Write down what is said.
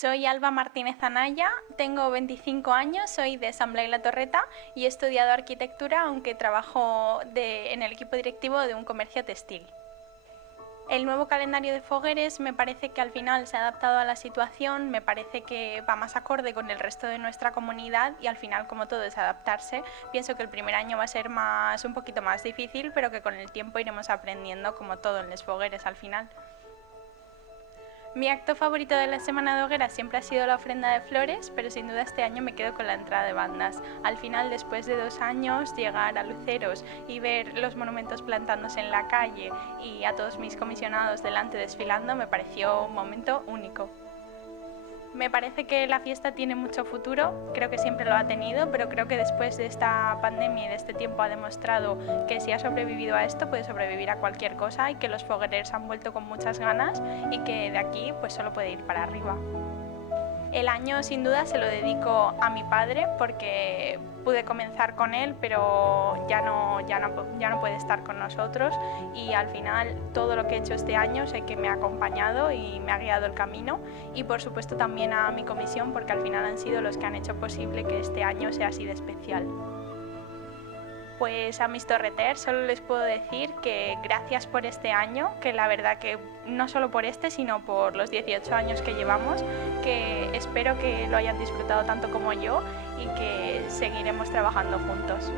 Soy Alba Martínez Anaya, tengo 25 años, soy de San Blai La Torreta y he estudiado arquitectura, aunque trabajo en el equipo directivo de un comercio textil. El nuevo calendario de fogueres me parece que al final se ha adaptado a la situación, me parece que va más acorde con el resto de nuestra comunidad y al final, como todo es adaptarse, pienso que el primer año va a ser un poquito más difícil, pero que con el tiempo iremos aprendiendo, como todo en los fogueres al final. Mi acto favorito de la semana de hogueras siempre ha sido la ofrenda de flores, pero sin duda este año me quedo con la entrada de bandas. Al final, después de 2 años, llegar a Luceros y ver los monumentos plantándose en la calle y a todos mis comisionados delante desfilando me pareció un momento único. Me parece que la fiesta tiene mucho futuro, creo que siempre lo ha tenido, pero creo que después de esta pandemia y de este tiempo ha demostrado que si ha sobrevivido a esto puede sobrevivir a cualquier cosa y que los fogueros han vuelto con muchas ganas y que de aquí pues solo puede ir para arriba. El año sin duda se lo dedico a mi padre porque pude comenzar con él, pero ya no puede estar con nosotros y al final todo lo que he hecho este año sé que me ha acompañado y me ha guiado el camino, y por supuesto también a mi comisión porque al final han sido los que han hecho posible que este año sea así de especial. Pues a mis torreters solo les puedo decir que gracias por este año, que la verdad que no solo por este, sino por los 18 años que llevamos, que espero que lo hayan disfrutado tanto como yo y que seguiremos trabajando juntos.